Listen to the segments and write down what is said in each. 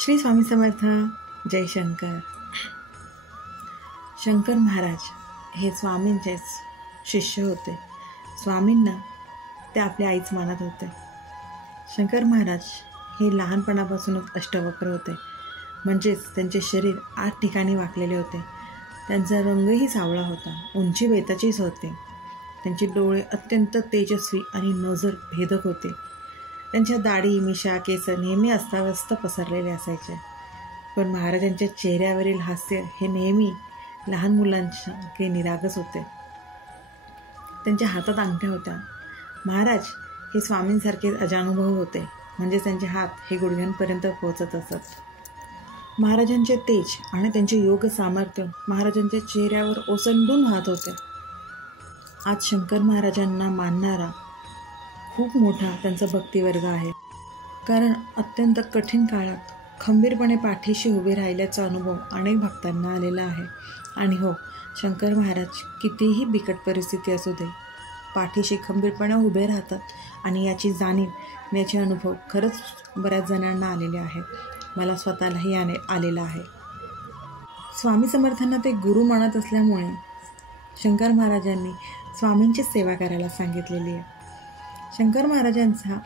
श्री स्वामी समर्थ. जय शंकर. शंकर महाराज हे स्वामींचेच शिष्य होते. स्वामींना ते आपल्या आईच मानत होते. शंकर महाराज हे लहानपणापासूनच अष्टवक्र होते, म्हणजेच त्यांचे शरीर 8 ठिकाणी वाकलेले होते. त्यांचा रंगही सावळा होता, उंची बेताचीच होते. त्यांचे डोळे अत्यंत तेजस्वी आणि नजर भेदक होते. त्यांच्या दाढी, मिशा, केस नेहमी अस्ताव्यस्त पसरलेले असायचे. पण महाराजांच्या चेहऱ्यावरील हास्य हे नेहमी लहान मुलांसारखे निरागस होते. त्यांच्या हातात अंगठ्या होत्या. महाराज हे स्वामींसारखे अजानुभव होते, म्हणजेच त्यांचे हात हे गुडघ्यांपर्यंत पोहोचत असत. महाराजांचे तेज आणि त्यांचे योग सामर्थ्य महाराजांच्या चेहऱ्यावर ओसंडून वाहत होते. आज शंकर महाराजांना मानणारा खूप मोठा त्यांचा भक्तिवर्ग आहे. कारण अत्यंत कठीण काळात खंबीरपणे पाठीशी उभे राहिल्याचा अनुभव अनेक भक्तांना आलेला आहे. आणि हो, शंकर महाराज कितीही बिकट परिस्थिती असू दे, पाठीशी खंबीरपणे उभे राहतात आणि याची जाणीव याचे अनुभव खरंच बऱ्याच जणांना आलेले आहेत. मला स्वतःलाही आलेला आहे. स्वामी समर्थांना ते गुरु मानत असल्यामुळे शंकर महाराजांनी स्वामींची सेवा करायला सांगितलेली आहे. शंकर महाराजांचा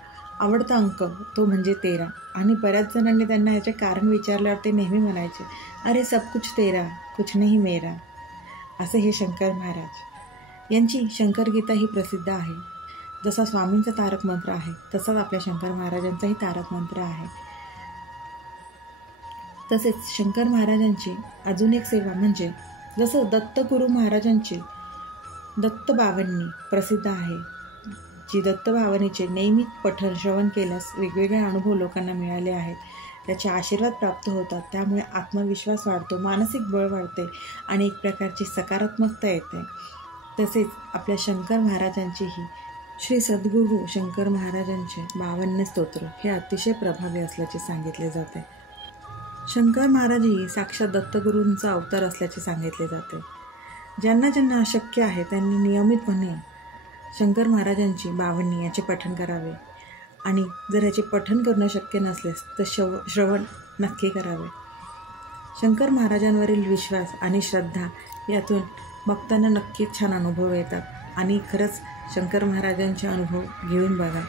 आवडता अंक तो म्हणजे 13. आणि बऱ्याच जणांनी त्यांना याचे कारण विचारल्यावर ते नेहमी म्हणायचे, अरे सब कुछ तेरा, कुछ नहीं मेरा. असे हे शंकर महाराज यांची शंकर गीता ही प्रसिद्ध आहे. जसा स्वामींचा तारक मंत्र आहे, तसाच आपल्या शंकर महाराजांचाही तारक मंत्र आहे. तसेच शंकर महाराजांची अजून एक सेवा म्हणजे जसं दत्तगुरू महाराजांची दत्तबावन्नी प्रसिद्ध आहे, जी दत्तबावनीचे नियमित पठण श्रवण केल्यास वेगवेगळे अनुभव लोकांना मिळाले आहेत. त्याचे आशीर्वाद प्राप्त होतात. त्यामुळे आत्मविश्वास वाढतो, मानसिक बळ वाढते आणि एक प्रकारची सकारात्मकता येते. तसेच आपल्या शंकर महाराजांचीही श्री सद्गुरू शंकर महाराजांचे 52 स्तोत्र हे अतिशय प्रभावी असल्याचे सांगितले जाते. शंकर महाराजही साक्षात दत्तगुरूंचा अवतार असल्याचे सांगितले जाते. ज्यांना ज्यांना अशक्य आहे त्यांनी नियमितपणे शंकर महाराजांची 52 याचे पठण करावे. आणि जर याचे पठण करणं शक्य नसल्यास तर श्रवण नक्की करावे. शंकर महाराजांवरील विश्वास आणि श्रद्धा यातून भक्तांना नक्कीच छान अनुभव येतात. आणि खरंच शंकर महाराजांचे अनुभव घेऊन बघा.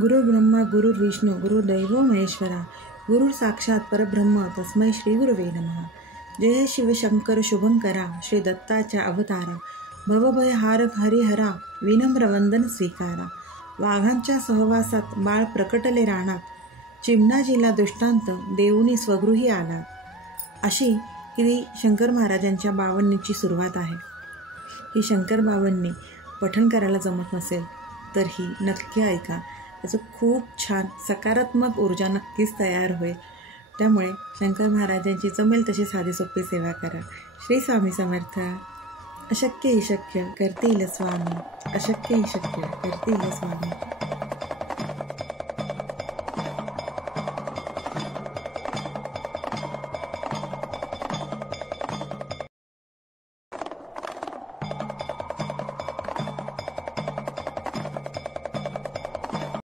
गुरु ब्रह्मा गुरु विष्णू गुरुदैव महेश्वरा गुरु साक्षात परब्रह्म तस्मै श्री गुरुवे नमः. जय शिवशंकर शुभंकरा श्री दत्ताच्या अवतारा. भवभयहारक हरिहरा विनम्र वंदन स्वीकारा. वाघांच्या सहवासात बाळ प्रकटले रानात. चिमणाजीला दृष्टांत देऊनी स्वगृही आला. अशी ही शंकर महाराजांच्या 52ची सुरुवात आहे. ही शंकर 52 पठण करायला जमत नसेल तर ही नक्की ऐका. त्याचं खूप छान सकारात्मक ऊर्जा नक्कीच तयार होईल. त्यामुळे शंकर महाराजांची जमेल तशी साधी सोपी सेवा करा. श्री स्वामी समर्थ. अशक्य ही शक्य करतील स्वामी, अशक्य ही शक्य करतील स्वामी.